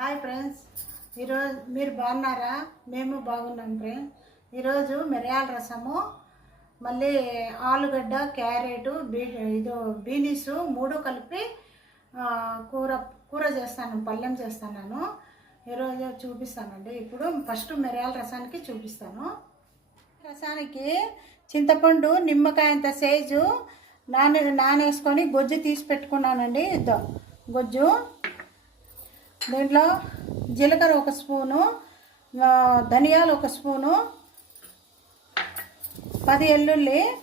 Hi friends. ఈరోజు మీరు బాగున్నారా? మేము బాగున్నాం ఫ్రెండ్స్. ఈరోజు మిరియాల రసము మళ్ళీ ఆలుగడ్డ క్యారెట్ బీ ఇది బీనీసు మూడు కలిపి కూర కూర చేస్తాను పళ్ళెం చేస్తాను ఈరోజు చూపిస్తానండి. ఇప్పుడు ఫస్ట్ మిరియాల రసానికి చూపిస్తాను. రసానికి చింతపండు నిమ్మకాయ అంత సైజు నాన నానేసుకొని గొజ్జు తీసి పెట్టుకున్నానండి. ఇద్దో గొజ్జు. దీంట్లో జీలకర్ర ఒక స్పూను ధనియాలు ఒక స్పూను పది ఎల్లుల్లి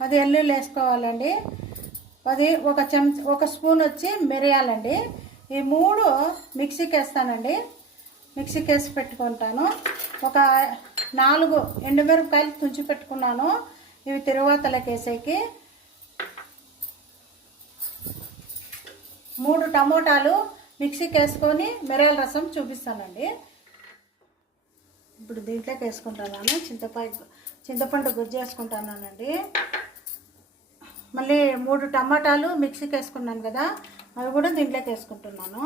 పది ఎల్లుల్లి వేసుకోవాలండి. పది ఒక చెంచ ఒక స్పూన్ వచ్చి మిరియాలండి. ఈ మూడు మిక్సీకి వేస్తానండి. మిక్సీకి వేసి పెట్టుకుంటాను. ఒక నాలుగు ఎండుమిరపకాయలు తుంచి పెట్టుకున్నాను. ఇవి తిరువాతలకు వేసేకి. మూడు టమోటాలు మిక్సీకి వేసుకొని మిరాల రసం చూపిస్తానండి. ఇప్పుడు దీంట్లోకి వేసుకుంటున్నాను చింతపాయ చింతపండు గుజ్జు వేసుకుంటున్నానండి. మళ్ళీ మూడు టమాటాలు మిక్సీకి వేసుకున్నాను కదా అవి కూడా దీంట్లోకి వేసుకుంటున్నాను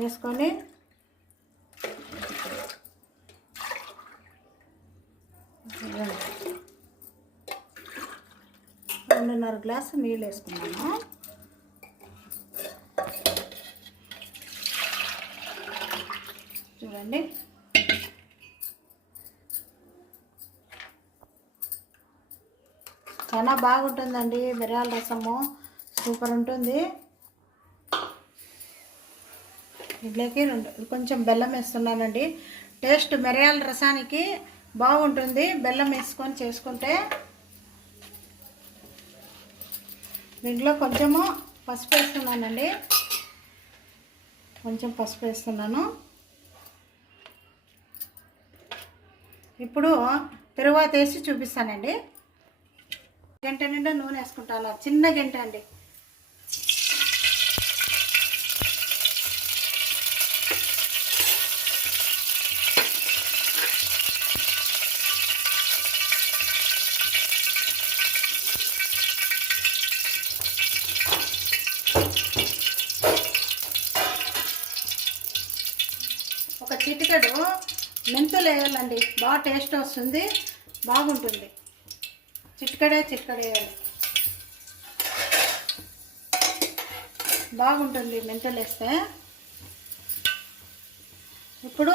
వేసుకొని గ్లాసు నీళ్ళు వేసుకున్నాను. చూడండి. చాలా బాగుంటుందండి మిరియాల రసము. సూపర్ ఉంటుంది. ఇట్లకి రెండు కొంచెం బెల్లం వేస్తున్నానండి. టేస్ట్ మిరియాల రసానికి బాగుంటుంది. బెల్లం వేసుకొని చేసుకుంటే దీంట్లో కొంచెము పసుపు వేస్తున్నానండి. కొంచెం పసుపు వేస్తున్నాను. ఇప్పుడు తరువాత వేసి చూపిస్తానండి. గంట నిండా నూనె వేసుకుంటాను. చిన్న గంట అండి ఒక చిటికెడు మెంతులు వేయాలండి బాగా టేస్ట్ వస్తుంది బాగుంటుంది. చిట్కడే చిట్కడేయాలి బాగుంటుంది మెంతులు వేస్తే. ఇప్పుడు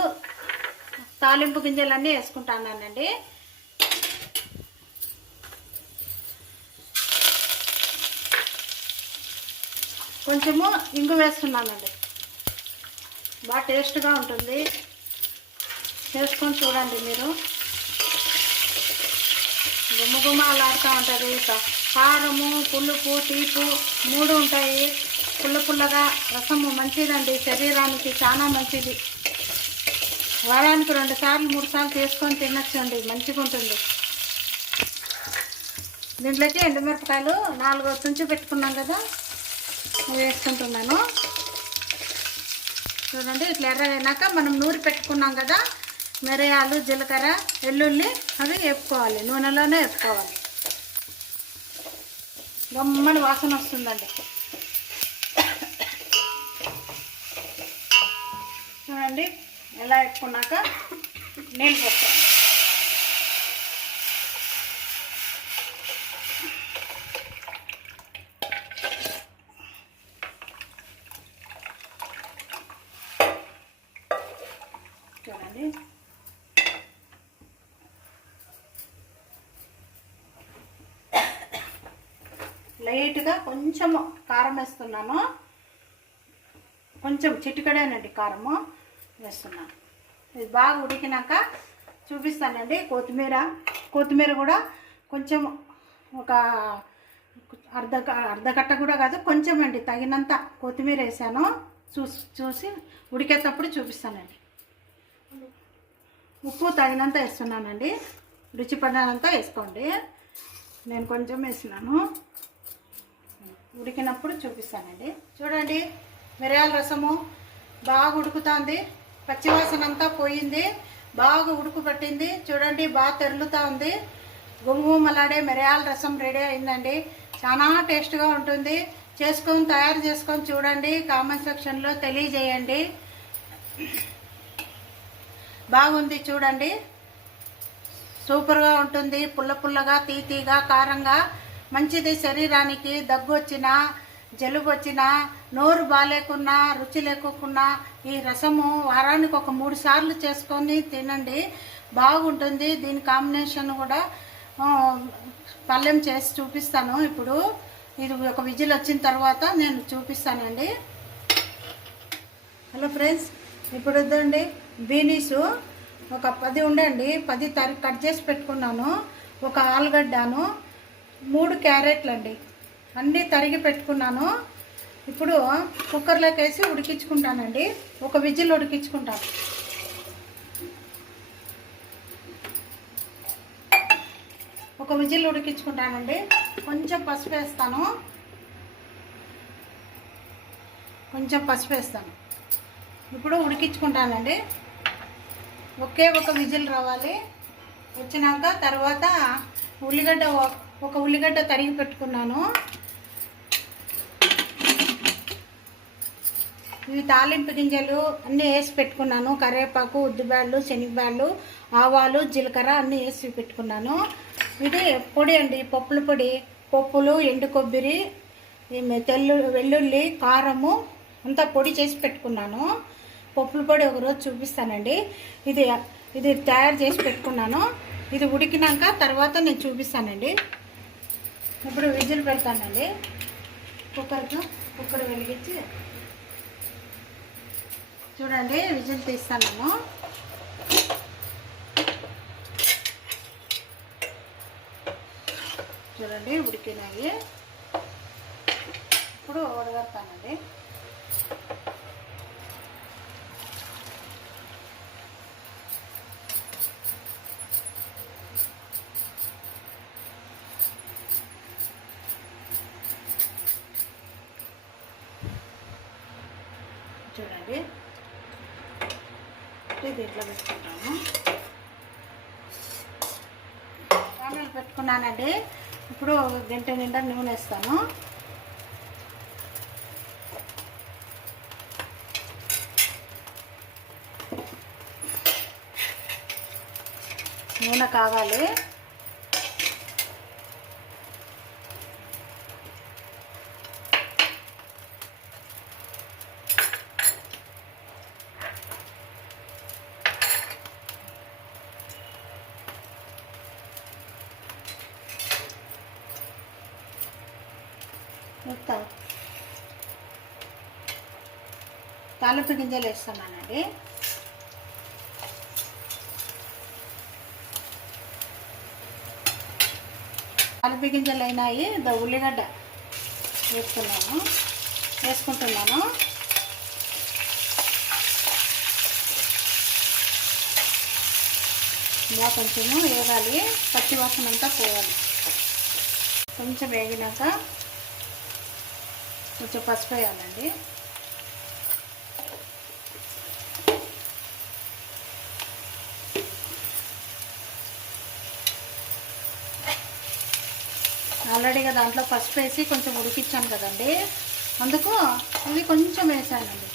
తాలింపు గింజలన్నీ వేసుకుంటానండి. కొంచెము ఇంగు వేస్తున్నానండి. బాగా టేస్ట్గా ఉంటుంది. చేసుకొని చూడండి మీరు. గుమ్మ గుమ్మ ఉంటుంది ఇక. కారము పులుపు తీపు మూడు ఉంటాయి. పుల్ల పుల్లగా రసము మంచిదండి. శరీరానికి చాలా మంచిది. వారానికి రెండు సార్లు మూడు సార్లు చేసుకొని తినచ్చండి. మంచిగా ఉంటుంది. దీంట్లోకి ఎండుమిరపకాయలు నాలుగు తుంచి పెట్టుకున్నాం కదా. వేసుకుంటున్నాను. చూడండి ఇట్లా ఎర్రగైనాక మనం నూరి పెట్టుకున్నాం కదా. మిరియాలు జీలకర్ర వెల్లుల్లి అవి వేపుకోవాలి. నూనెలోనే వేపుకోవాలి. గమ్మని వాసన వస్తుందండి. చూడండి ఎలా వేపుకున్నాక నీళ్ళు పోస్తాం చూడండి లైట్గా కొంచెం కారం వేస్తున్నాను. కొంచెం చిటికడేనండి కారము వేస్తున్నాను. ఇది బాగా ఉడికినాక చూపిస్తానండి. కొత్తిమీర కొత్తిమీర కూడా కొంచెం ఒక అర్ధ అర్ధగట్ట కూడా కాదు కొంచెం అండి. తగినంత కొత్తిమీర వేసాను. చూసి చూసి ఉడికేటప్పుడు చూపిస్తానండి. ఉప్పు తగినంత వేస్తున్నానండి. రుచి పడినంత వేసుకోండి. నేను కొంచెం వేసినాను. ఉడికినప్పుడు చూపిస్తానండి. చూడండి మిరియాల రసము బాగా ఉడుకుతుంది. పచ్చివాసన అంతా పోయింది. బాగా ఉడుకు పట్టింది. చూడండి బాగా తెరులుతూ ఉంది గుమగుమలాడే మిరియాల రసం రెడీ అయిందండి. చాలా టేస్ట్గా ఉంటుంది. చేసుకొని తయారు చేసుకొని చూడండి. కామెంట్ సెక్షన్లో తెలియజేయండి. బాగుంది చూడండి. సూపర్గా ఉంటుంది. పుల్ల పుల్లగా తీతీగా కారంగా. మంచిది శరీరానికి దగ్గు వచ్చినా జలుబు వచ్చినా నోరు బాగాలేకున్నా రుచి లేకోకున్నా ఈ రసము వారానికి ఒక మూడు సార్లు చేసుకొని తినండి. బాగుంటుంది. దీని కాంబినేషన్ కూడా పళ్ళెం చేసి చూపిస్తాను. ఇప్పుడు ఇది ఒక విజిల్ వచ్చిన తర్వాత నేను చూపిస్తానండి. హలో ఫ్రెండ్స్ ఇప్పుడు వద్దండి. బీనీసు ఒక పది ఉండండి. పది తరి కట్ చేసి పెట్టుకున్నాను. ఒక ఆలుగడ్డను మూడు క్యారెట్లు అండి అన్నీ తరిగి పెట్టుకున్నాను. ఇప్పుడు కుక్కర్లోకి వేసి ఉడికించుకుంటానండి. ఒక విజిల్ ఉడికించుకుంటాను ఒక విజిల్ ఉడికించుకుంటానండి. కొంచెం పసుపు వేస్తాను. కొంచెం పసుపు వేస్తాను. ఇప్పుడు ఉడికించుకుంటానండి. ఒకే ఒక విజిల్ రావాలి. వచ్చినాక తర్వాత ఉల్లిగడ్డ ఒక ఉల్లిగడ్డ తరిగి పెట్టుకున్నాను. ఇవి తాలింపు గింజలు అన్నీ వేసి పెట్టుకున్నాను. కరివేపాకు ఉద్దిబ్యాళ్ళు శనగబ్యాళ్ళు ఆవాలు జీలకర్ర అన్నీ వేసి పెట్టుకున్నాను. ఇది పొడి అండి పప్పుల పొడి. పప్పులు ఎండు కొబ్బరి తెల్లు వెల్లుల్లి కారము అంతా పొడి చేసి పెట్టుకున్నాను. పప్పుల పొడి ఒకరోజు చూపిస్తానండి. ఇది ఇది తయారు చేసి పెట్టుకున్నాను. ఇది ఉడికినాక తర్వాత నేను చూపిస్తానండి. ఇప్పుడు విజిల్ పెడతానండి. కుక్కర్కు కుక్కర్ వెలిగించి చూడండి విజిల్ తీస్తాను నేను చూడండి ఉడికినాయి. ఇప్పుడు ఉడగడతానండి చూడండి. ఇది దీంట్లో పెట్టుకుంటాము? చానలు పెట్టుకున్నానండి. ఇప్పుడు గంట నిండా నూనె వేస్తాను. నూనె కావాలి. మొత్తం. తాలింపు గింజలు వేస్తున్నానండి తాలింపు గింజలు అయినాయి. ఇదో ఉల్లిగడ్డ వేస్తున్నాను. వేసుకుంటున్నాను. ఇలా కొంచెము వేగాలి. పచ్చి వాసన అంతా పోవాలి. కొంచెం వేగినాక కొంచెం పసుపు వేయాలండి. ఆల్రెడీగా దాంట్లో పసుపు వేసి కొంచెం ఉడికిచ్చాను కదండి. అందుకు ఇది కొంచెం వేసానండి.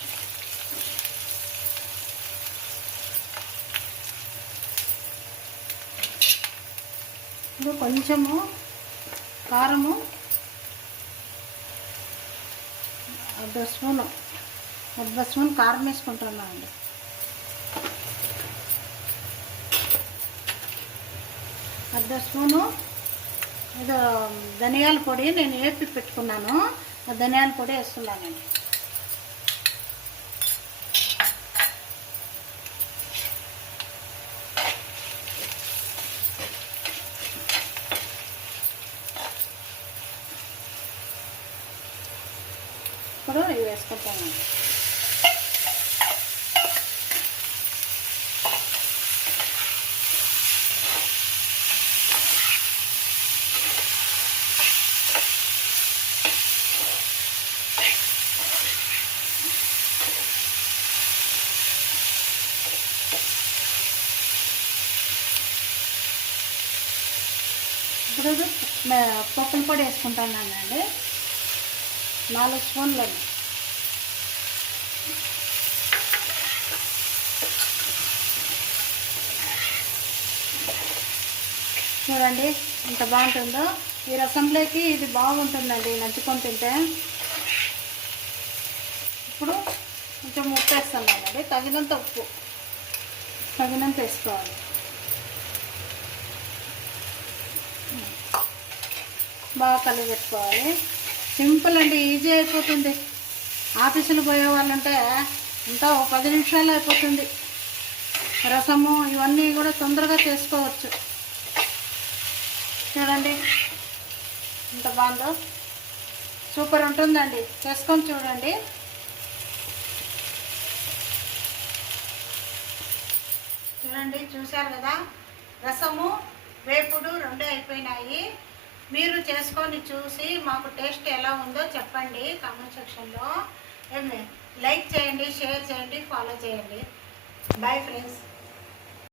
ఇప్పుడు కొంచెము కారము అర్ధ స్పూను అర్ధ స్పూన్ కారం వేసుకుంటున్నాను అండి అర్ధ స్పూను ఏదో ధనియాల పొడి నేను వేపి పెట్టుకున్నాను ఆ ధనియాల పొడి వేస్తున్నానండి. ఇప్పుడు ఇవి వేసుకుంటాను. ఇప్పుడు పప్పుల పొడి వేసుకుంటున్నానండి నాలుగు స్పూన్లు. చూడండి ఇంత బాగుంటుందో. ఈ రసంలోకి ఇది బాగుంటుందండి నచ్చుకొని తింటే. ఇప్పుడు కొంచెం ఉప్పు వేస్తున్నానండి తగినంత ఉప్పు. తగినంత వేసుకోవాలి. బాగా కలిగి పెట్టుకోవాలి సింపుల్ అండి ఈజీ అయిపోతుంది. ఆఫీసులు పోయే వాళ్ళంటే ఇంకా ఒక పది నిమిషాలు అయిపోతుంది. రసము ఇవన్నీ కూడా తొందరగా చేసుకోవచ్చు. చూడండి ఎంత బాగుందో. సూపర్ ఉంటుందండి. చేసుకొని చూడండి. చూడండి చూశారు కదా? రసము వేపుడు రెండు అయిపోయినాయి. మీరు చేసుకొని చూసి మాకు టేస్ట్ ఎలా ఉందో చెప్పండి కామెంట్ సెక్షన్లో లైక్ చేయండి షేర్ చేయండి ఫాలో చేయండి. Bye friends